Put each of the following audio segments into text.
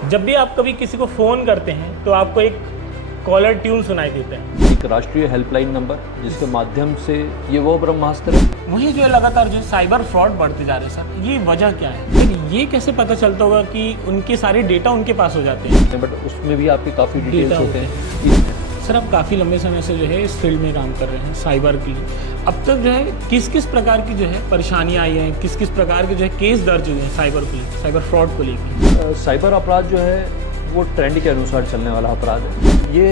जब भी आप कभी किसी को फ़ोन करते हैं तो आपको एक कॉलर ट्यून सुनाई देता है। एक राष्ट्रीय हेल्पलाइन नंबर जिसके माध्यम से ये वो ब्रह्मास्त्र है। वहीं जो है लगातार जो साइबर फ्रॉड बढ़ते जा रहे हैं सर, ये वजह क्या है? फिर ये कैसे पता चलता होगा कि उनके सारे डेटा उनके पास हो जाते हैं? बट उसमें भी आपके काफ़ी डिटेल्स डेटा होते हैं। सर आप काफ़ी लंबे समय से जो है इस फील्ड में काम कर रहे हैं साइबर के लिए। अब तक जो है किस किस प्रकार की जो है परेशानियाँ आई हैं, किस किस प्रकार के जो है केस दर्ज हुए हैं साइबर को लेकर, साइबर फ्रॉड को लेकर? साइबर अपराध जो है वो ट्रेंड के अनुसार चलने वाला अपराध है। ये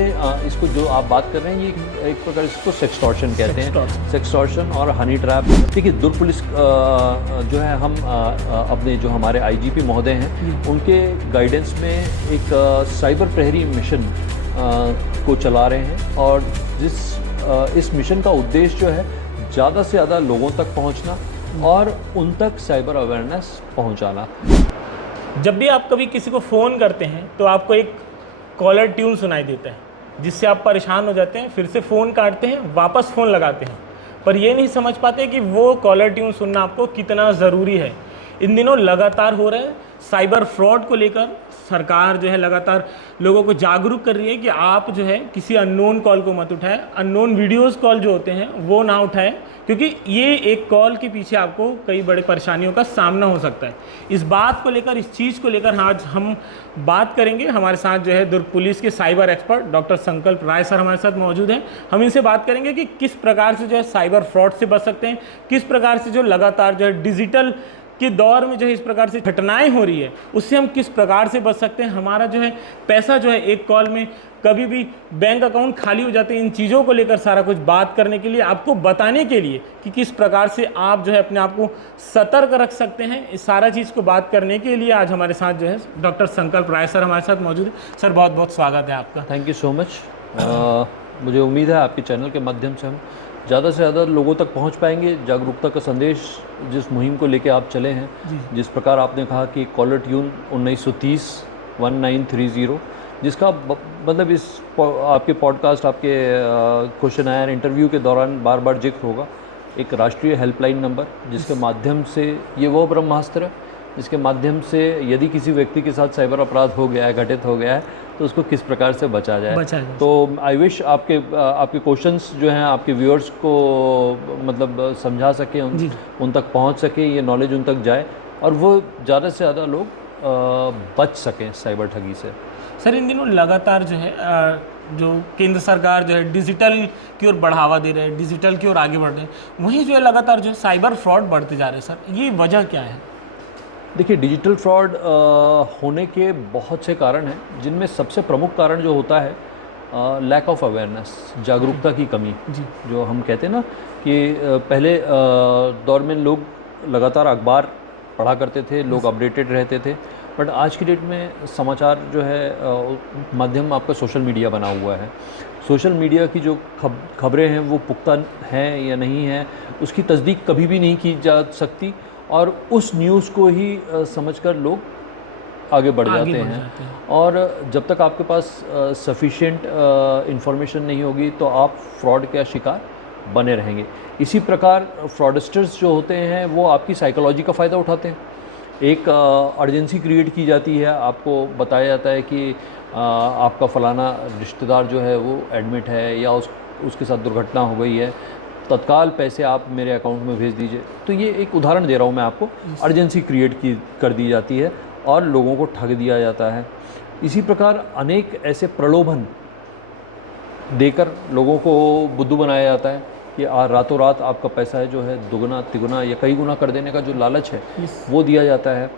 इसको जो आप बात कर रहे हैं ये एक प्रकार इसको सेक्सटॉर्शन कहते हैं। सेक्सटॉर्शन और हनी ट्रैप। देखिए दुर्ग पुलिस जो है हम अपने जो हमारे आईजीपी महोदय हैं उनके गाइडेंस में एक साइबर प्रहरी मिशन को चला रहे हैं और इस मिशन का उद्देश्य जो है ज़्यादा से ज़्यादा लोगों तक पहुंचना और उन तक साइबर अवेयरनेस पहुंचाना। जब भी आप कभी किसी को फ़ोन करते हैं तो आपको एक कॉलर ट्यून सुनाई देता है जिससे आप परेशान हो जाते हैं, फिर से फ़ोन काटते हैं, वापस फ़ोन लगाते हैं, पर ये नहीं समझ पाते कि वो कॉलर ट्यून सुनना आपको कितना ज़रूरी है। इन दिनों लगातार हो रहा है साइबर फ्रॉड को लेकर सरकार जो है लगातार लोगों को जागरूक कर रही है कि आप जो है किसी अननोन कॉल को मत उठाएं, अननोन वीडियोस कॉल जो होते हैं वो ना उठाएं, क्योंकि ये एक कॉल के पीछे आपको कई बड़े परेशानियों का सामना हो सकता है। इस बात को लेकर, इस चीज़ को लेकर आज हम बात करेंगे। हमारे साथ जो है दुर्ग पुलिस के साइबर एक्सपर्ट डॉक्टर संकल्प राय सर हमारे साथ मौजूद हैं। हम इनसे बात करेंगे कि किस प्रकार से जो है साइबर फ्रॉड से बच सकते हैं, किस प्रकार से जो लगातार जो है डिजिटल के दौर में जो है इस प्रकार से घटनाएं हो रही है उससे हम किस प्रकार से बच सकते हैं। हमारा जो है पैसा जो है एक कॉल में कभी भी बैंक अकाउंट खाली हो जाते हैं। इन चीज़ों को लेकर सारा कुछ बात करने के लिए, आपको बताने के लिए कि किस प्रकार से आप जो है अपने आप को सतर्क रख सकते हैं, इस सारा चीज़ को बात करने के लिए आज हमारे साथ जो है डॉक्टर संकल्प राय सर हमारे साथ मौजूद है। सर बहुत बहुत स्वागत है आपका। Thank you so much. मुझे उम्मीद है आपके चैनल के माध्यम से हम ज़्यादा से ज़्यादा लोगों तक पहुंच पाएंगे। जागरूकता का संदेश जिस मुहिम को लेके आप चले हैं, जिस प्रकार आपने कहा कि कॉलर ट्यून 1930 1930 जिसका मतलब इस आपके पॉडकास्ट, आपके क्वेश्चन आयर इंटरव्यू के दौरान बार बार जिक्र होगा। एक राष्ट्रीय हेल्पलाइन नंबर जिसके माध्यम से ये वो ब्रह्मास्त्र है जिसके माध्यम से यदि किसी व्यक्ति के साथ साइबर अपराध हो गया है, घटित हो गया है, तो उसको किस प्रकार से बचा जाए। तो आई विश आपके क्वेश्चंस जो हैं आपके व्यूअर्स को मतलब समझा सकें, उन तक पहुंच सके, ये नॉलेज उन तक जाए और वो ज़्यादा से ज़्यादा लोग बच सकें साइबर ठगी से। सर इन दिनों लगातार जो है जो केंद्र सरकार जो है डिजिटल की ओर बढ़ावा दे रहे हैं, डिजिटल की ओर आगे बढ़ रहे हैं, वहीं जो है लगातार जो है साइबर फ्रॉड बढ़ते जा रहे हैं। सर ये वजह क्या है? देखिए डिजिटल फ्रॉड होने के बहुत से कारण हैं, जिनमें सबसे प्रमुख कारण जो होता है लैक ऑफ अवेयरनेस, जागरूकता की कमी। जो हम कहते हैं ना कि पहले दौर में लोग लगातार अखबार पढ़ा करते थे, लोग अपडेटेड रहते थे, बट आज की डेट में समाचार जो है माध्यम आपका सोशल मीडिया बना हुआ है। सोशल मीडिया की जो खबरें हैं वो पुख्ता हैं या नहीं हैं उसकी तस्दीक कभी भी नहीं की जा सकती और उस न्यूज़ को ही समझकर लोग आगे बढ़ जाते हैं। और जब तक आपके पास सफिशिएंट इंफॉर्मेशन नहीं होगी तो आप फ्रॉड का शिकार बने रहेंगे। इसी प्रकार फ्रॉडस्टर्स जो होते हैं वो आपकी साइकोलॉजी का फ़ायदा उठाते हैं। एक अर्जेंसी क्रिएट की जाती है, आपको बताया जाता है कि आपका फ़लाना रिश्तेदार जो है वो एडमिट है या उसके साथ दुर्घटना हो गई है, तत्काल पैसे आप मेरे अकाउंट में भेज दीजिए। तो ये एक उदाहरण दे रहा हूँ मैं आपको। अर्जेंसी क्रिएट कर दी जाती है और लोगों को ठग दिया जाता है। इसी प्रकार अनेक ऐसे प्रलोभन देकर लोगों को बुद्धू बनाया जाता है कि रातों रात आपका पैसा है जो है दुगना तिगुना या कई गुना कर देने का जो लालच है वो दिया जाता है।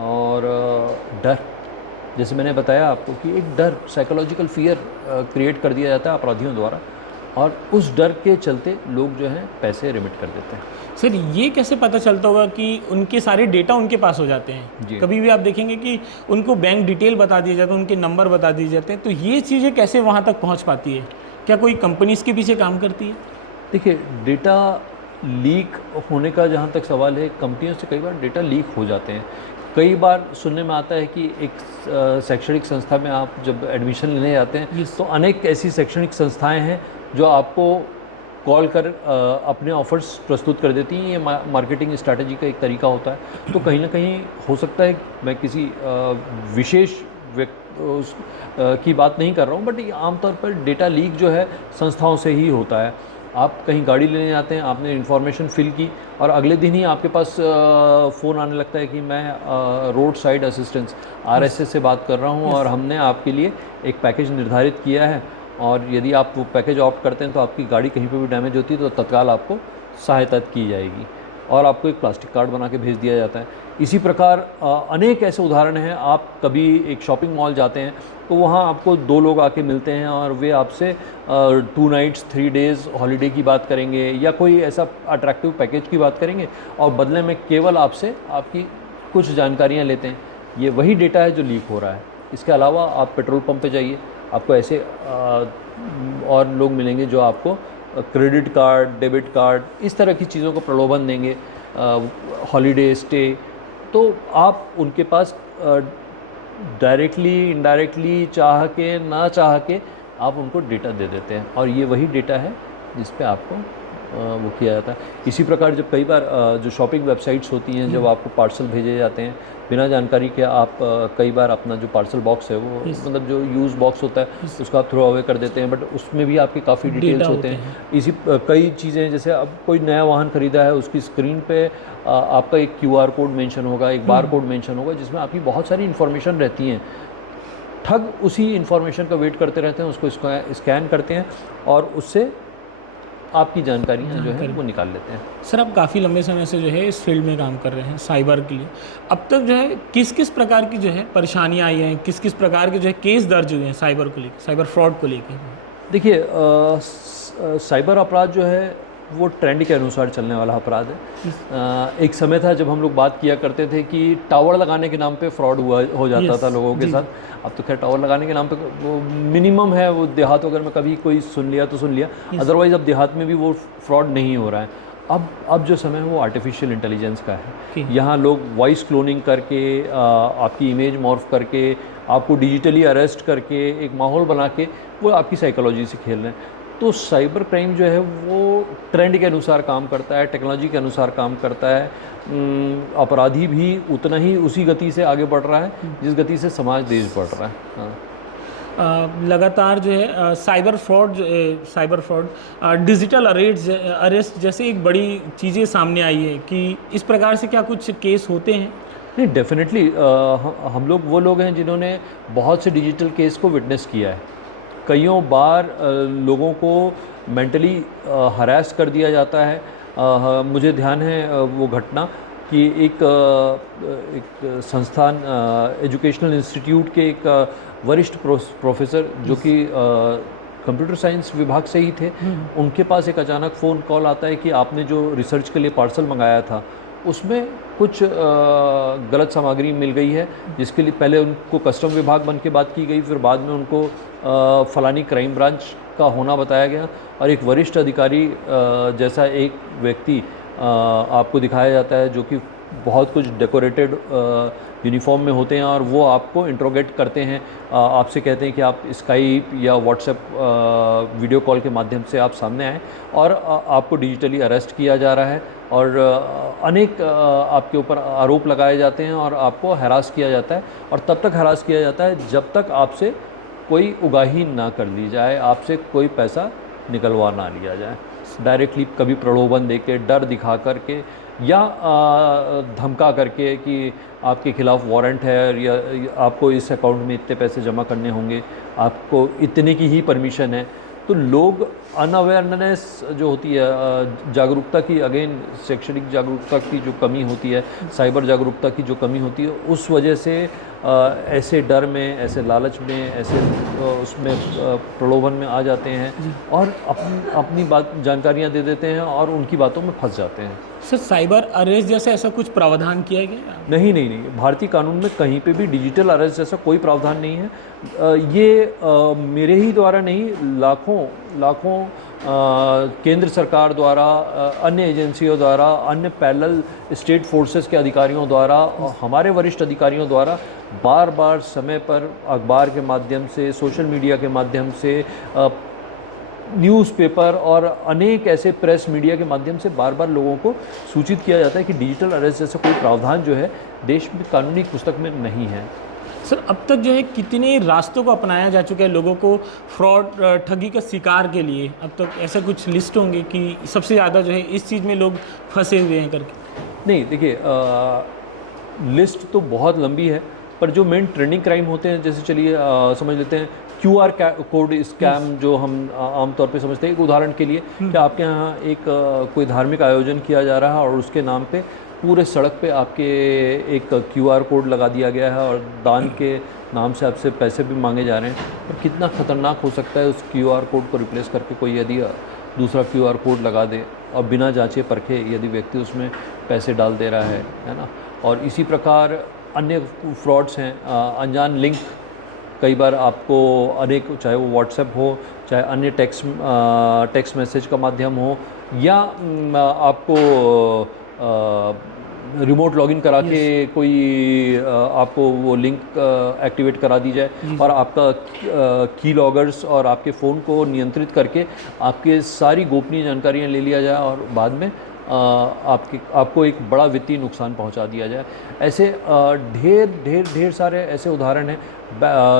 और डर, जैसे मैंने बताया आपको कि एक डर, साइकोलॉजिकल फियर क्रिएट कर दिया जाता है अपराधियों द्वारा और उस डर के चलते लोग जो हैं पैसे रिमिट कर देते हैं। सर ये कैसे पता चलता होगा कि उनके सारे डेटा उनके पास हो जाते हैं? कभी भी आप देखेंगे कि उनको बैंक डिटेल बता दिए जाते हैं, उनके नंबर बता दिए जाते हैं, तो ये चीज़ें कैसे वहाँ तक पहुँच पाती है? क्या कोई कंपनी इसके पीछे काम करती है? देखिए डेटा लीक होने का जहाँ तक सवाल है, कंपनियों से कई बार डेटा लीक हो जाते हैं। कई बार सुनने में आता है कि एक शैक्षणिक संस्था में आप जब एडमिशन लेने जाते हैं तो अनेक ऐसी शैक्षणिक संस्थाएं हैं जो आपको कॉल कर अपने ऑफर्स प्रस्तुत कर देती हैं। ये मार्केटिंग स्ट्रैटेजी का एक तरीका होता है। तो कहीं ना कहीं हो सकता है मैं किसी विशेष की बात नहीं कर रहा हूँ, बट ये आमतौर पर डेटा लीक जो है संस्थाओं से ही होता है। आप कहीं गाड़ी लेने जाते हैं, आपने इन्फॉर्मेशन फिल की और अगले दिन ही आपके पास फ़ोन आने लगता है कि मैं रोड साइड असिस्टेंस RSS से बात कर रहा हूँ और हमने आपके लिए एक पैकेज निर्धारित किया है, और यदि आप वो पैकेज ऑप्ट करते हैं तो आपकी गाड़ी कहीं पे भी डैमेज होती है तो तत्काल आपको सहायता की जाएगी और आपको एक प्लास्टिक कार्ड बना के भेज दिया जाता है। इसी प्रकार अनेक ऐसे उदाहरण हैं। आप कभी एक शॉपिंग मॉल जाते हैं तो वहाँ आपको 2 लोग आके मिलते हैं और वे आपसे 2 नाइट्स 3 डेज़ हॉलीडे की बात करेंगे या कोई ऐसा अट्रैक्टिव पैकेज की बात करेंगे और बदले में केवल आपसे आपकी कुछ जानकारियाँ लेते हैं। ये वही डेटा है जो लीक हो रहा है। इसके अलावा आप पेट्रोल पंप पे जाइए, आपको ऐसे और लोग मिलेंगे जो आपको क्रेडिट कार्ड, डेबिट कार्ड, इस तरह की चीज़ों को प्रलोभन देंगे, हॉलीडे स्टे। तो आप उनके पास डायरेक्टली इनडायरेक्टली चाह के ना चाह के आप उनको डेटा दे देते हैं और ये वही डेटा है जिस पे आपको वो किया जाता है। इसी प्रकार जब कई बार जो शॉपिंग वेबसाइट्स होती हैं, जब आपको पार्सल भेजे जाते हैं बिना जानकारी के, आप कई बार अपना जो पार्सल बॉक्स है वो मतलब जो यूज़ बॉक्स होता है उसका आप थ्रो अवे कर देते हैं, बट उसमें भी आपके काफ़ी डिटेल्स होते हैं। इसी कई चीज़ें, जैसे अब कोई नया वाहन खरीदा है उसकी स्क्रीन पे आपका एक QR कोड मेंशन होगा, एक बार कोड मेंशन होगा जिसमें आपकी बहुत सारी इन्फॉर्मेशन रहती हैं। ठग उसी इन्फॉर्मेशन का वेट करते रहते हैं, उसको स्कैन करते हैं और उससे आपकी जानकारियाँ जो है वो निकाल लेते हैं। सर, आप काफ़ी लंबे समय से जो है इस फील्ड में काम कर रहे हैं साइबर के लिए। अब तक जो है किस किस प्रकार की जो है परेशानियाँ आई हैं, किस किस प्रकार के जो है केस दर्ज हुए हैं साइबर को लेकर, साइबर फ्रॉड को लेकर? देखिए, साइबर अपराध जो है वो ट्रेंड के अनुसार चलने वाला अपराध है। एक समय था जब हम लोग बात किया करते थे कि टावर लगाने के नाम पे फ्रॉड हो जाता था लोगों के साथ। अब तो खैर टावर लगाने के नाम पे वो मिनिमम है, वो देहात वगैरह में कभी कोई सुन लिया तो सुन लिया, अदरवाइज़ अब देहात में भी वो फ्रॉड नहीं हो रहा है। अब जो समय है वो आर्टिफिशियल इंटेलिजेंस का है। यहाँ लोग वॉइस क्लोनिंग करके, आपकी इमेज मॉर्फ करके, आपको डिजिटली अरेस्ट करके, एक माहौल बना के वो आपकी साइकोलॉजी से खेल रहे हैं। तो साइबर क्राइम जो है वो ट्रेंड के अनुसार काम करता है, टेक्नोलॉजी के अनुसार काम करता है। अपराधी भी उतना ही उसी गति से आगे बढ़ रहा है जिस गति से समाज देश बढ़ रहा है। हाँ। लगातार जो है साइबर फ्रॉड, डिजिटल अरेस्ट जैसे एक बड़ी चीज़ें सामने आई है कि इस प्रकार से क्या कुछ केस होते हैं? नहीं, डेफिनेटली हम लोग वो लोग हैं जिन्होंने बहुत से डिजिटल केस को विटनेस किया है। कईयों बार लोगों को मेंटली हरास कर दिया जाता है। मुझे ध्यान है वो घटना कि एक संस्थान, एजुकेशनल इंस्टीट्यूट के एक वरिष्ठ प्रोफेसर जो कि कंप्यूटर साइंस विभाग से ही थे, उनके पास एक अचानक फ़ोन कॉल आता है कि आपने जो रिसर्च के लिए पार्सल मंगाया था उसमें कुछ गलत सामग्री मिल गई है, जिसके लिए पहले उनको कस्टम विभाग बन के बात की गई, फिर बाद में उनको फलानी क्राइम ब्रांच का होना बताया गया और एक वरिष्ठ अधिकारी जैसा एक व्यक्ति आपको दिखाया जाता है जो कि बहुत कुछ डेकोरेटेड यूनिफॉर्म में होते हैं और वो आपको इंट्रोगेट करते हैं, आपसे कहते हैं कि आप स्काइप या व्हाट्सएप वीडियो कॉल के माध्यम से आप सामने आएँ और आपको डिजिटली अरेस्ट किया जा रहा है और अनेक आपके ऊपर आरोप लगाए जाते हैं और आपको हरास किया जाता है और तब तक हरास किया जाता है जब तक आपसे कोई उगाही ना कर ली जाए, आपसे कोई पैसा निकलवा ना लिया जाए। डायरेक्टली कभी प्रलोभन देके, डर दिखा करके या धमका करके कि आपके खिलाफ वारंट है या आपको इस अकाउंट में इतने पैसे जमा करने होंगे, आपको इतने की ही परमिशन है। तो लोग अनअवेयरनेस जो होती है, जागरूकता की, अगेन शैक्षणिक जागरूकता की जो कमी होती है, साइबर जागरूकता की जो कमी होती है, उस वजह से ऐसे डर में, ऐसे लालच में, ऐसे उसमें प्रलोभन में आ जाते हैं और अपनी बात जानकारियां दे देते हैं और उनकी बातों में फंस जाते हैं। सर, साइबर अरेस्ट जैसे ऐसा कुछ प्रावधान किया गया? नहीं, भारतीय कानून में कहीं पे भी डिजिटल अरेस्ट जैसा कोई प्रावधान नहीं है। ये मेरे ही द्वारा नहीं, लाखों केंद्र सरकार द्वारा, अन्य एजेंसियों द्वारा, अन्य पैरेलल स्टेट फोर्सेस के अधिकारियों द्वारा, हमारे वरिष्ठ अधिकारियों द्वारा बार बार समय पर अखबार के माध्यम से, सोशल मीडिया के माध्यम से, न्यूज़पेपर और अनेक ऐसे प्रेस मीडिया के माध्यम से बार बार लोगों को सूचित किया जाता है कि डिजिटल अरेस्ट जैसा कोई प्रावधान जो है देश में कानूनी पुस्तक में नहीं है। सर अब तक जो है कितने रास्तों को अपनाया जा चुका है लोगों को फ्रॉड ठगी का शिकार के लिए? अब तक ऐसा कुछ लिस्ट होंगे कि सबसे ज़्यादा जो है इस चीज़ में लोग फंसे हुए हैं करके? नहीं, देखिए लिस्ट तो बहुत लंबी है, पर जो मेन ट्रेंडिंग क्राइम होते हैं, जैसे चलिए समझ लेते हैं QR कोड स्कैम, जो हम आमतौर पे समझते हैं। एक उदाहरण के लिए कि आपके यहाँ एक कोई धार्मिक आयोजन किया जा रहा है और उसके नाम पे पूरे सड़क पे आपके एक QR कोड लगा दिया गया है और दान के नाम से आपसे पैसे भी मांगे जा रहे हैं। और कितना ख़तरनाक हो सकता है उस QR कोड को रिप्लेस करके कोई यदि दूसरा QR कोड लगा दे और बिना जांचे परखे यदि व्यक्ति उसमें पैसे डाल दे रहा है ना। और इसी प्रकार अन्य फ्रॉड्स हैं, अनजान लिंक कई बार आपको अनेक, चाहे वो व्हाट्सएप हो, चाहे अन्य टेक्स्ट मैसेज का माध्यम हो, या आपको रिमोट लॉगिन करा के कोई आपको वो लिंक एक्टिवेट करा दी जाए और आपका की लॉगर्स और आपके फ़ोन को नियंत्रित करके आपके सारी गोपनीय जानकारियाँ ले लिया जाए और बाद में आपको एक बड़ा वित्तीय नुकसान पहुंचा दिया जाए। ऐसे ढेर सारे ऐसे उदाहरण हैं।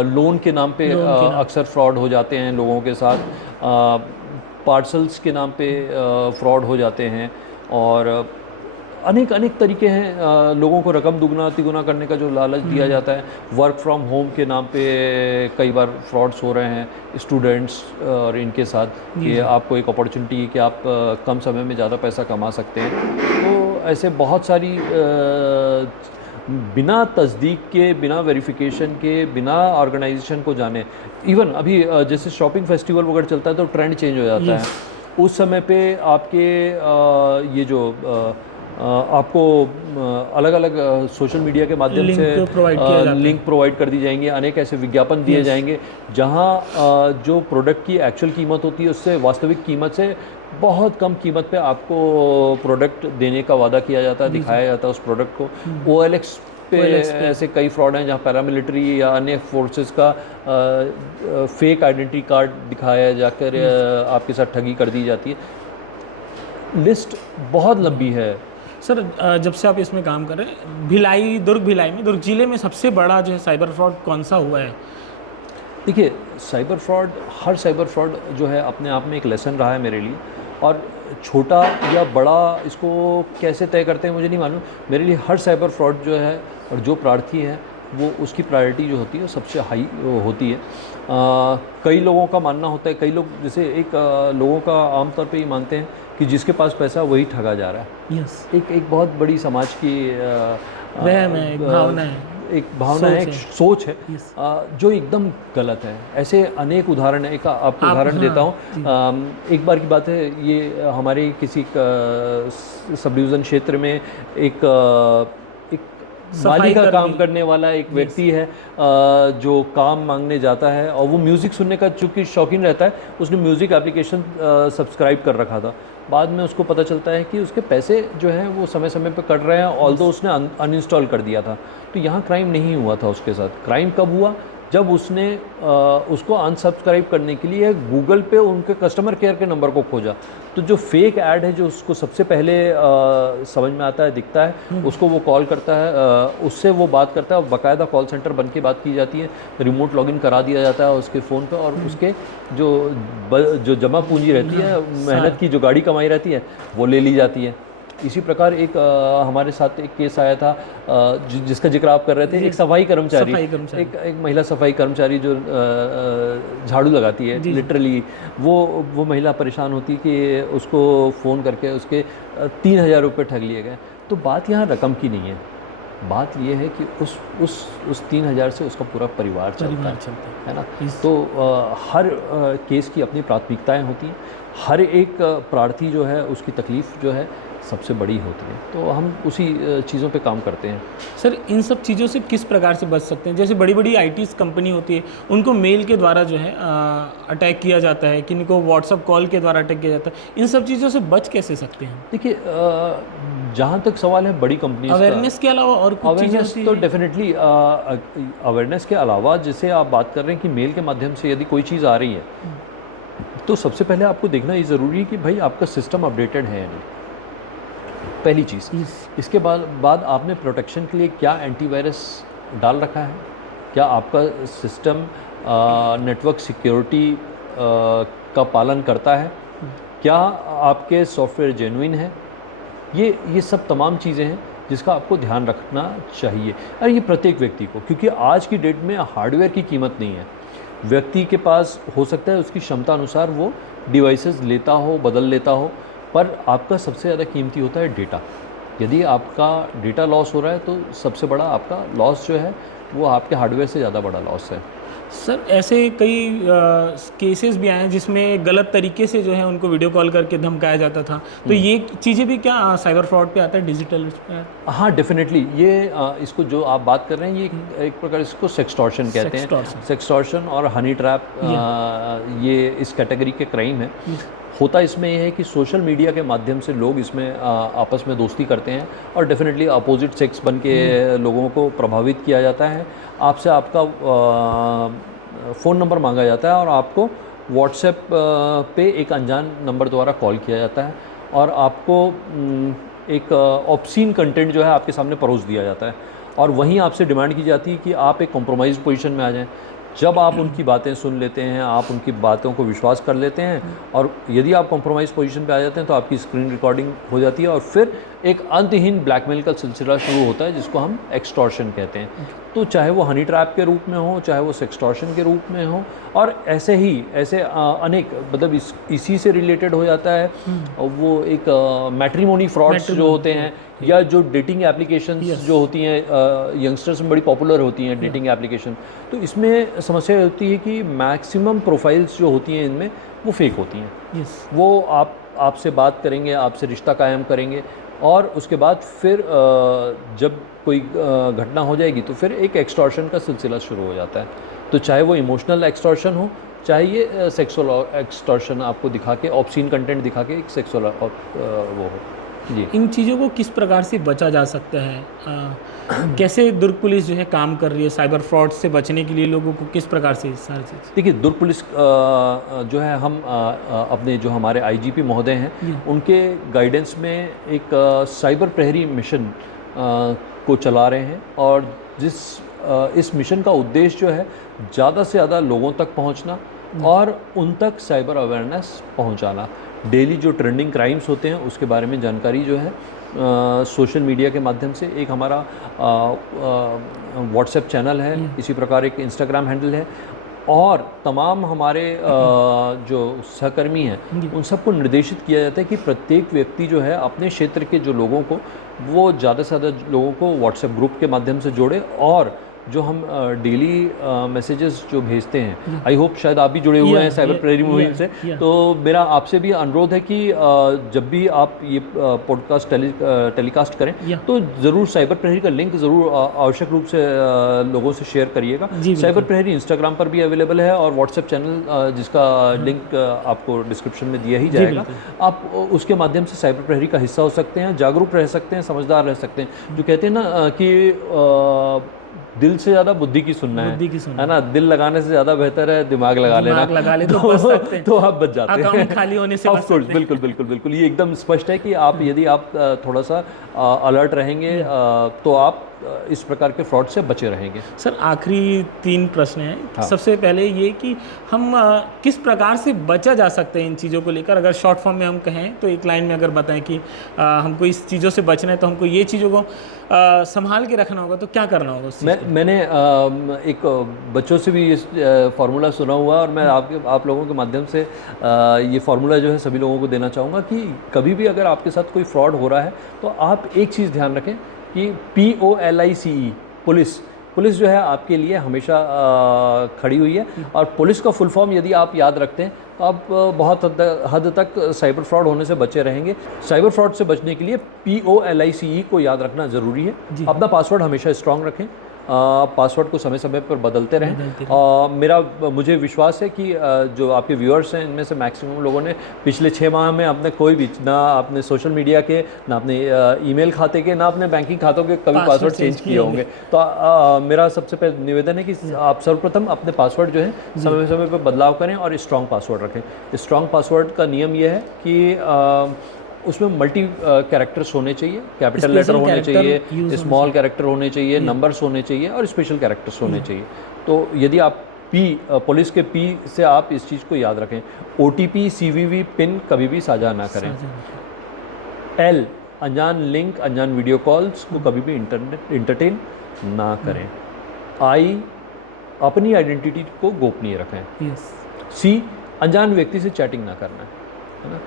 लोन के नाम पे अक्सर फ्रॉड हो जाते हैं लोगों के साथ, पार्सल्स के नाम पे फ्रॉड हो जाते हैं, और अनेक तरीके हैं। लोगों को रकम दुगना तिगुना करने का जो लालच दिया जाता है। वर्क फ्रॉम होम के नाम पे कई बार फ्रॉड्स हो रहे हैं स्टूडेंट्स और इनके साथ, कि आपको एक अपॉर्चुनिटी है कि आप कम समय में ज़्यादा पैसा कमा सकते हैं। तो ऐसे बहुत सारी बिना तस्दीक के, बिना वेरिफिकेशन के, बिना ऑर्गेनाइजेशन को जाने, इवन अभी जैसे शॉपिंग फेस्टिवल वगैरह चलता है तो ट्रेंड चेंज हो जाता है। उस समय पे आपके ये जो आपको अलग अलग सोशल मीडिया के माध्यम से लिंक प्रोवाइड कर दी जाएंगे, अनेक ऐसे विज्ञापन दिए जाएंगे जहां जो प्रोडक्ट की एक्चुअल कीमत होती है उससे वास्तविक कीमत से बहुत कम कीमत पे आपको प्रोडक्ट देने का वादा किया जाता है, दिखाया जाता है उस प्रोडक्ट को। OLX पे ऐसे कई फ्रॉड हैं जहाँ पैरामिलिट्री या अन्य फोर्सेस का फेक आइडेंटिटी कार्ड दिखाया जाकर आपके साथ ठगी कर दी जाती है। लिस्ट बहुत लंबी है। सर जब से आप इसमें काम कर रहे हैं, दुर्ग जिले में सबसे बड़ा जो है साइबर फ्रॉड कौन सा हुआ है? देखिए, हर साइबर फ्रॉड जो है अपने आप में एक लेसन रहा है मेरे लिए, और छोटा या बड़ा इसको कैसे तय करते हैं मुझे नहीं मालूम। मेरे लिए हर साइबर फ्रॉड जो है और जो प्रार्थी है वो उसकी प्रायोरिटी जो होती है सबसे हाई होती है। कई लोगों का मानना होता है, कई लोग जैसे लोगों का आमतौर पे ये मानते हैं कि जिसके पास पैसा वही ठगा जा रहा है। एक बहुत बड़ी समाज की वहम है, एक भावना है, एक सोच है जो एकदम गलत है। ऐसे अनेक उदाहरण है। एक आपको उदाहरण देता हूँ। एक बार की बात है, ये हमारे किसी सब डिवीज़न क्षेत्र में एक माली का काम करने वाला एक व्यक्ति है जो काम मांगने जाता है, और वो म्यूज़िक सुनने का चूँकि शौकीन रहता है, उसने म्यूज़िक एप्लीकेशन सब्सक्राइब कर रखा था। बाद में उसको पता चलता है कि उसके पैसे जो हैं वो समय समय पे कट रहे हैं, ऑल्दो उसने अनइंस्टॉल कर दिया था। तो यहाँ क्राइम नहीं हुआ था उसके साथ। क्राइम कब हुआ? जब उसने उसको अनसब्सक्राइब करने के लिए गूगल पे उनके कस्टमर केयर के नंबर को खोजा। तो जो फेक ऐड है, जो उसको सबसे पहले समझ में आता है, दिखता है, उसको वो कॉल करता है, उससे वो बात करता है, और बाकायदा कॉल सेंटर बन के बात की जाती है। रिमोट लॉगिन करा दिया जाता है उसके फ़ोन पे, और उसके जो जमा पूंजी रहती है, मेहनत की जो गाड़ी कमाई रहती है, वो ले ली जाती है। इसी प्रकार एक हमारे साथ एक केस आया था जिसका जिक्र आप कर रहे थे। एक सफाई कर्मचारी, एक महिला सफाई कर्मचारी जो झाड़ू लगाती है, लिटरली वो महिला परेशान होती है कि उसको फ़ोन करके उसके 3,000 रुपये ठग लिए गए। तो बात यहाँ रकम की नहीं है, बात ये है कि उस 3,000 से उसका पूरा परिवार चलता है ना। तो हर केस की अपनी प्राथमिकताएं होती हैं। हर एक प्रार्थी जो है उसकी तकलीफ़ जो है सबसे बड़ी होती है, तो हम उसी चीज़ों पे काम करते हैं। सर इन सब चीज़ों से किस प्रकार से बच सकते हैं? जैसे बड़ी बड़ी ITs कंपनी होती है, उनको मेल के द्वारा जो है अटैक किया जाता है, किनको व्हाट्सअप कॉल के द्वारा अटैक किया जाता है। इन सब चीज़ों से बच कैसे सकते हैं? देखिए, जहाँ तक सवाल है बड़ी कंपनी, अवेयरनेस के अलावा और कुछ अवेयरनेस तो डेफिनेटली अवेयरनेस के अलावा, जैसे आप बात कर रहे हैं कि मेल के माध्यम से यदि कोई चीज़ आ रही है, तो सबसे पहले आपको देखना ये ज़रूरी है कि भाई आपका सिस्टम अपडेटेड है या नहीं, पहली चीज़। इसके बाद आपने प्रोटेक्शन के लिए क्या एंटीवायरस डाल रखा है, क्या आपका सिस्टम नेटवर्क सिक्योरिटी का पालन करता है, क्या आपके सॉफ्टवेयर जेन्युइन है। ये सब तमाम चीज़ें हैं जिसका आपको ध्यान रखना चाहिए। और ये प्रत्येक व्यक्ति को, क्योंकि आज की डेट में हार्डवेयर की कीमत नहीं है। व्यक्ति के पास हो सकता है उसकी क्षमता अनुसार वो डिवाइसेस लेता हो, बदल लेता हो, पर आपका सबसे ज़्यादा कीमती होता है डेटा। यदि आपका डेटा लॉस हो रहा है तो सबसे बड़ा आपका लॉस जो है वो आपके हार्डवेयर से ज़्यादा बड़ा लॉस है। सर ऐसे कई केसेस भी आए हैं जिसमें गलत तरीके से जो है उनको वीडियो कॉल करके धमकाया जाता था, तो ये चीज़ें भी क्या साइबर फ्रॉड पे आता है, डिजिटल पे? हाँ, डेफिनेटली। ये इसको जो आप बात कर रहे हैं ये एक प्रकार इसको सेक्सटॉर्शन कहते हैं। सेक्सटॉर्शन और हनी ट्रैप ये इस कैटेगरी के क्राइम है। होता इसमें यह है कि सोशल मीडिया के माध्यम से लोग इसमें आपस में दोस्ती करते हैं और डेफिनेटली अपोजिट सेक्स बन के लोगों को प्रभावित किया जाता है। आपसे आपका फ़ोन नंबर मांगा जाता है और आपको व्हाट्सएप पे एक अनजान नंबर द्वारा कॉल किया जाता है और आपको एक ऑब्सीन कंटेंट जो है आपके सामने परोस दिया जाता है और वहीं आपसे डिमांड की जाती है कि आप एक कॉम्प्रोमाइज़ पोजीशन में आ जाएं। जब आप उनकी बातें सुन लेते हैं, आप उनकी बातों को विश्वास कर लेते हैं और यदि आप कॉम्प्रोमाइज़ पोजीशन पे आ जाते हैं तो आपकी स्क्रीन रिकॉर्डिंग हो जाती है और फिर एक अंतहीन ब्लैकमेल का सिलसिला शुरू होता है जिसको हम एक्सटॉर्शन कहते हैं। तो चाहे वो हनी ट्रैप के रूप में हो, चाहे वो सेक्सटॉर्शन के रूप में हो, और ऐसे अनेक मतलब इसी से रिलेटेड हो जाता है वो एक मैट्रिमोनी फ्रॉड्स जो होते हैं या जो डेटिंग एप्लीकेशंस जो होती हैं यंगस्टर्स में बड़ी पॉपुलर होती हैं डेटिंग एप्लीकेशन। तो इसमें समस्या होती है कि मैक्सिमम प्रोफाइल्स जो होती हैं इनमें वो फेक होती हैं। वो आपसे बात करेंगे, आपसे रिश्ता कायम करेंगे और उसके बाद फिर जब कोई घटना हो जाएगी तो फिर एक एक्सटॉर्शन का सिलसिला शुरू हो जाता है। तो चाहे वो इमोशनल एक्सटॉर्शन हो, चाहे ये सेक्सुअल एक्सटॉर्शन आपको दिखा के ऑब्सीन कंटेंट दिखा के एक सेक्सुअल वो हो। जी, इन चीज़ों को किस प्रकार से बचा जा सकता है? कैसे दुर्ग पुलिस जो है काम कर रही है साइबर फ्रॉड से बचने के लिए? लोगों को किस प्रकार से सारी चीज़? देखिए, दुर्ग पुलिस जो है हम अपने जो हमारे आईजीपी महोदय हैं उनके गाइडेंस में एक साइबर प्रहरी मिशन को चला रहे हैं और इस मिशन का उद्देश्य जो है ज़्यादा से ज़्यादा लोगों तक पहुंचना और उन तक साइबर अवेयरनेस पहुंचाना। डेली जो ट्रेंडिंग क्राइम्स होते हैं उसके बारे में जानकारी जो है सोशल मीडिया के माध्यम से, एक हमारा व्हाट्सएप चैनल है, इसी प्रकार एक इंस्टाग्राम हैंडल है और तमाम हमारे जो सहकर्मी हैं उन सबको निर्देशित किया जाता है कि प्रत्येक व्यक्ति जो है अपने क्षेत्र के जो लोगों को वो ज़्यादा से ज़्यादा लोगों को व्हाट्सएप ग्रुप के माध्यम से जोड़े और जो हम डेली मैसेजेस जो भेजते हैं, आई होप शायद आप भी जुड़े हुए हैं साइबर प्रहरी मुहिम से, तो मेरा आपसे भी अनुरोध है कि जब भी आप ये पॉडकास्ट टेलीकास्ट करें तो ज़रूर साइबर प्रहरी का लिंक ज़रूर आवश्यक रूप से लोगों से शेयर करिएगा। साइबर प्रहरी इंस्टाग्राम पर भी अवेलेबल है और व्हाट्सएप चैनल जिसका लिंक आपको डिस्क्रिप्शन में दिया ही जाएगा। आप उसके माध्यम से साइबर प्रहरी का हिस्सा हो सकते हैं, जागरूक रह सकते हैं, समझदार रह सकते हैं। जो कहते हैं ना कि दिल से ज़्यादा बुद्धि की सुनना है ना, दिल लगाने से ज़्यादा बेहतर है दिमाग लगा लेना। तो आप बच जाते हैं खाली होने से। ऑफ कोर्स, बिल्कुल बिल्कुल बिल्कुल, ये एकदम स्पष्ट है कि आप यदि आप थोड़ा सा अलर्ट रहेंगे तो आप इस प्रकार के फ्रॉड से बचे रहेंगे। सर आखिरी 3 प्रश्न हैं। हाँ। सबसे पहले ये कि हम किस प्रकार से बचा जा सकते हैं इन चीज़ों को लेकर? अगर शॉर्ट फॉर्म में हम कहें तो एक लाइन में अगर बताएं कि हमको इस चीज़ों से बचना है तो हमको ये चीज़ों को संभाल के रखना होगा, तो क्या करना होगा? मैंने एक बच्चों से भी इस फार्मूला सुना हुआ है और मैं आप लोगों के माध्यम से ये फार्मूला जो है सभी लोगों को देना चाहूँगा कि कभी भी अगर आपके साथ कोई फ्रॉड हो रहा है तो आप एक चीज़ ध्यान रखें कि POLICE पुलिस जो है आपके लिए हमेशा खड़ी हुई है और पुलिस का फुल फॉर्म यदि आप याद रखते हैं तो आप बहुत हद तक साइबर फ्रॉड होने से बचे रहेंगे। साइबर फ्रॉड से बचने के लिए POLICE को याद रखना ज़रूरी है। अपना पासवर्ड हमेशा स्ट्रांग रखें, पासवर्ड को समय समय पर बदलते रहें। मुझे विश्वास है कि जो आपके व्यूअर्स हैं इनमें से मैक्सिमम लोगों ने पिछले 6 माह में अपने कोई भी ना अपने सोशल मीडिया के, ना अपने ईमेल खाते के, ना अपने बैंकिंग खातों के कभी पासवर्ड चेंज किए होंगे। तो मेरा सबसे पहले निवेदन है कि आप सर्वप्रथम अपने पासवर्ड जो है समय समय पर बदलाव करें और स्ट्रॉन्ग पासवर्ड रखें। स्ट्रॉन्ग पासवर्ड का नियम यह है कि उसमें मल्टी कैरेक्टर्स होने चाहिए, कैपिटल Special लेटर होने character चाहिए, use होने स्मॉल कैरेक्टर होने चाहिए, नंबर्स होने चाहिए और स्पेशल कैरेक्टर्स होने चाहिए। तो यदि आप पुलिस के पी से आप इस चीज़ को याद रखें। OTP CVV पिन कभी भी साझा ना करें। L अनजान लिंक, अनजान वीडियो कॉल्स को कभी भी इंटरटेन ना करें। I अपनी आइडेंटिटी को गोपनीय रखें। C अनजान व्यक्ति से चैटिंग ना करना है ना।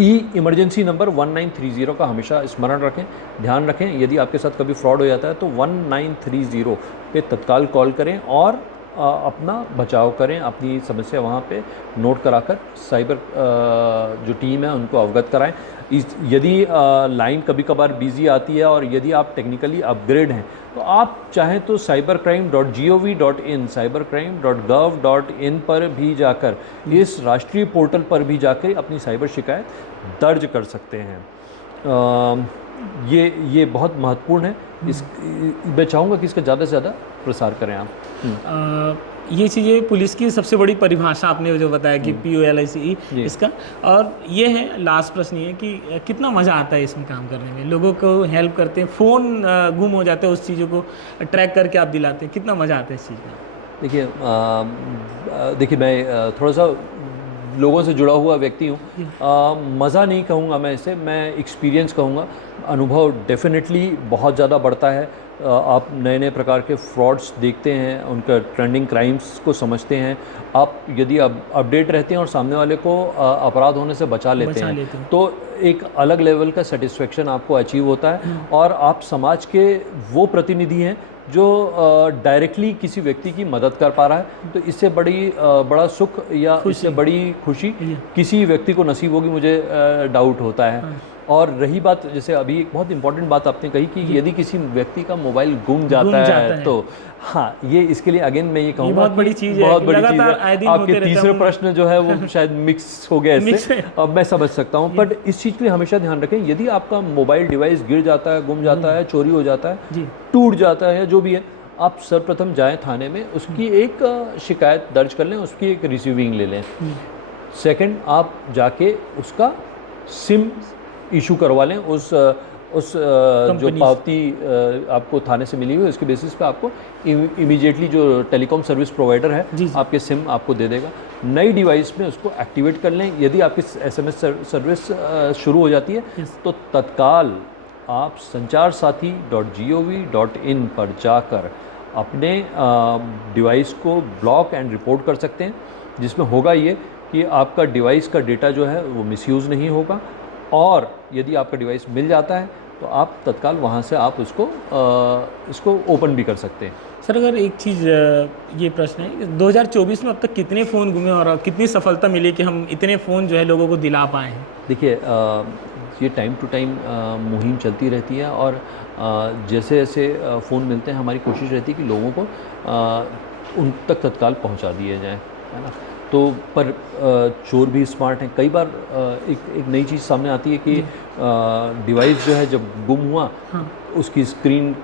E इमरजेंसी नंबर 1930 का हमेशा स्मरण रखें, ध्यान रखें। यदि आपके साथ कभी फ्रॉड हो जाता है तो 1930 पे तत्काल कॉल करें और अपना बचाव करें, अपनी समस्या वहाँ पे नोट कराकर साइबर जो टीम है उनको अवगत कराएं। यदि लाइन कभी कभार बिजी आती है और यदि आप टेक्निकली अपग्रेड हैं तो आप चाहें तो cybercrime.gov.in, cybercrime.gov.in पर भी जाकर, इस राष्ट्रीय पोर्टल पर भी जाकर अपनी साइबर शिकायत दर्ज कर सकते हैं। ये बहुत महत्वपूर्ण है। इस मैं चाहूँगा कि इसका ज़्यादा से ज़्यादा प्रसार करें आप। ये चीज़ें पुलिस की सबसे बड़ी परिभाषा आपने जो बताया कि POLICE इसका, और ये है लास्ट प्रश्न ये कि कितना मज़ा आता है इसमें काम करने में, लोगों को हेल्प करते हैं, फ़ोन गुम हो जाते हैं उस चीज़ों को ट्रैक करके आप दिलाते हैं, कितना मज़ा आता है इस चीज़ में? देखिए मैं थोड़ा सा लोगों से जुड़ा हुआ व्यक्ति हूँ। मज़ा नहीं कहूँगा मैं इसे, मैं एक्सपीरियंस कहूँगा। अनुभव डेफिनेटली बहुत ज़्यादा बढ़ता है। आप नए नए प्रकार के फ्रॉड्स देखते हैं, उनका ट्रेंडिंग क्राइम्स को समझते हैं। आप यदि अपडेट रहते हैं और सामने वाले को अपराध होने से बचा लेते हैं तो एक अलग लेवल का सेटिस्फेक्शन आपको अचीव होता है और आप समाज के वो प्रतिनिधि हैं जो डायरेक्टली किसी व्यक्ति की मदद कर पा रहा है। तो इससे बड़ा सुख या इससे बड़ी खुशी किसी व्यक्ति को नसीब होगी, मुझे डाउट होता है। और रही बात, जैसे अभी एक बहुत इंपॉर्टेंट बात आपने कही कि यदि किसी व्यक्ति का मोबाइल गुम जाता है तो हाँ, ये इसके लिए अगेन मैं ये कहूँगा बहुत बड़ी चीज़ है। आपके तीसरे प्रश्न जो है वो शायद मिक्स हो गया इससे, अब मैं समझ सकता हूँ। बट इस चीज़ के लिए हमेशा ध्यान रखें, यदि आपका मोबाइल डिवाइस गिर जाता है, गुम जाता है, चोरी हो जाता है, टूट जाता है, जो भी है, आप सर्वप्रथम जाएं थाने में, उसकी एक शिकायत दर्ज कर लें, उसकी एक रिसीविंग ले लें। सेकंड, आप जाके उसका सिम इशू करवा लें, उस जो पावती आपको थाने से मिली हुई उसके बेसिस पे आपको इमीडिएटली जो टेलीकॉम सर्विस प्रोवाइडर है आपके सिम आपको दे देगा। नई डिवाइस में उसको एक्टिवेट कर लें। यदि आपकी SMS सर्विस शुरू हो जाती है तो तत्काल आप sancharsaathi.gov.in पर जाकर अपने डिवाइस को ब्लॉक एंड रिपोर्ट कर सकते हैं, जिसमें होगा ये कि आपका डिवाइस का डेटा जो है वो मिसयूज़ नहीं होगा। और यदि आपका डिवाइस मिल जाता है तो आप तत्काल वहाँ से आप इसको ओपन भी कर सकते हैं। सर, अगर एक चीज़, ये प्रश्न है, 2024 में अब तक कितने फ़ोन घूमे और कितनी सफलता मिली कि हम इतने फ़ोन जो है लोगों को दिला पाए हैं? देखिए, ये टाइम टू टाइम मुहिम चलती रहती है और जैसे जैसे फ़ोन मिलते हैं हमारी कोशिश रहती है कि लोगों को उन तक तत्काल पहुंचा दिए जाए, है ना। तो पर चोर भी स्मार्ट हैं। कई बार एक नई चीज़ सामने आती है कि डिवाइस जो है जब गुम हुआ उसकी स्क्रीन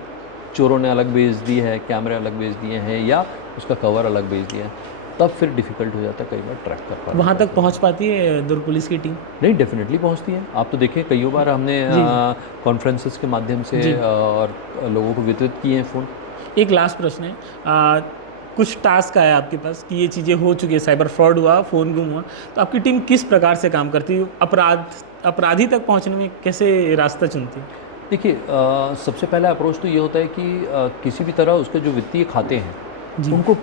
चोरों ने अलग भेज दी है, कैमरे अलग भेज दिए हैं या उसका कवर अलग भेज दिया है, तब फिर डिफ़िकल्ट हो जाता है कई बार ट्रैक कर पाना। वहाँ तक पहुँच पाती है दुर्ग पुलिस की टीम? नहीं, डेफिनेटली पहुँचती है। आप तो देखिए कई बार हमने कॉन्फ्रेंसेस के माध्यम से और लोगों को वितरित किए हैं फ़ोन। एक लास्ट प्रश्न है, कुछ टास्क आया आपके पास कि ये चीज़ें हो चुकी है, साइबर फ्रॉड हुआ, फ़ोन गुम हुआ, तो आपकी टीम किस प्रकार से काम करती है? अपराधी तक पहुंचने में कैसे रास्ता चुनती है? देखिए, सबसे पहला अप्रोच तो ये होता है कि किसी भी तरह उसके जो वित्तीय खाते हैं उनको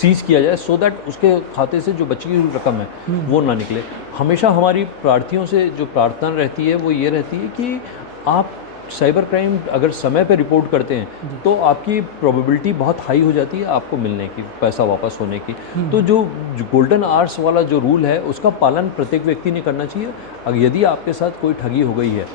सीज़ किया जाए, सो दैट उसके खाते से जो बची हुई रकम है वो ना निकले। हमेशा हमारी प्रार्थियों से जो प्रार्थना रहती है वो ये रहती है कि आप साइबर क्राइम अगर समय पे रिपोर्ट करते हैं तो आपकी प्रोबेबिलिटी बहुत हाई हो जाती है आपको मिलने की, पैसा वापस होने की। तो जो गोल्डन आवर्स वाला जो रूल है उसका पालन प्रत्येक व्यक्ति ने करना चाहिए। अगर यदि आपके साथ कोई ठगी हो गई है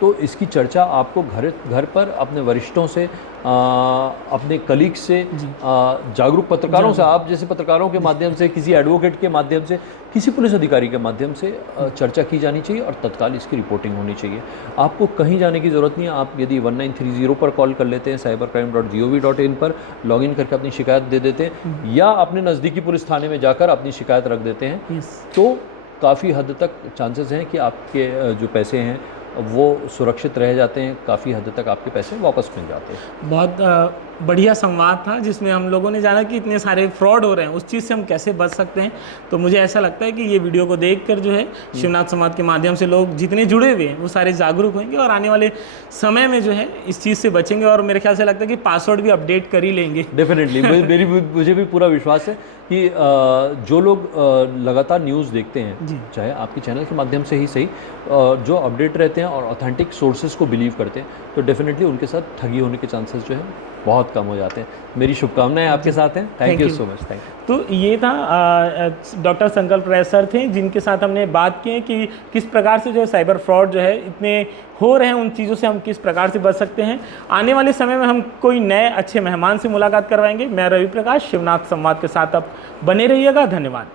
तो इसकी चर्चा आपको घर पर अपने वरिष्ठों से, अपने कलीग से, जागरूक पत्रकारों से, आप जैसे पत्रकारों के माध्यम से, किसी एडवोकेट के माध्यम से, किसी पुलिस अधिकारी के माध्यम से चर्चा की जानी चाहिए और तत्काल इसकी रिपोर्टिंग होनी चाहिए। आपको कहीं जाने की ज़रूरत नहीं है। आप यदि 1930 पर कॉल कर लेते हैं, cybercrime.gov.in पर लॉगिन करके अपनी शिकायत दे देते हैं या अपने नज़दीकी पुलिस थाने में जाकर अपनी शिकायत रख देते हैं तो काफ़ी हद तक चांसेस हैं कि आपके जो पैसे हैं वो सुरक्षित रह जाते हैं, काफ़ी हद तक आपके पैसे वापस मिल जाते हैं। बहुत बढ़िया संवाद था जिसमें हम लोगों ने जाना कि इतने सारे फ्रॉड हो रहे हैं, उस चीज़ से हम कैसे बच सकते हैं। तो मुझे ऐसा लगता है कि ये वीडियो को देखकर जो है शिवनाथ संवाद के माध्यम से लोग जितने जुड़े हुए हैं वो सारे जागरूक होंगे और आने वाले समय में जो है इस चीज़ से बचेंगे। और मेरे ख्याल से लगता है कि पासवर्ड भी अपडेट कर ही लेंगे। डेफिनेटली मुझे भी पूरा विश्वास है कि जो लोग लगातार न्यूज़ देखते हैं, चाहे आपके चैनल के माध्यम से ही सही, जो अपडेट रहते हैं और ऑथेंटिक सोर्सेज को बिलीव करते हैं, तो डेफिनेटली उनके साथ ठगी होने के चांसेस जो है बहुत कम हो जाते हैं। मेरी शुभकामनाएं आपके साथ हैं। Thank you so much. Thank you. तो ये था डॉक्टर संकल्प राय सर थे, जिनके साथ हमने बात की है कि किस प्रकार से जो है साइबर फ्रॉड जो है इतने हो रहे हैं, उन चीज़ों से हम किस प्रकार से बच सकते हैं। आने वाले समय में हम कोई नए अच्छे मेहमान से मुलाकात करवाएंगे। मैं रवि प्रकाश, शिवनाथ संवाद के साथ आप बने रहिएगा। धन्यवाद।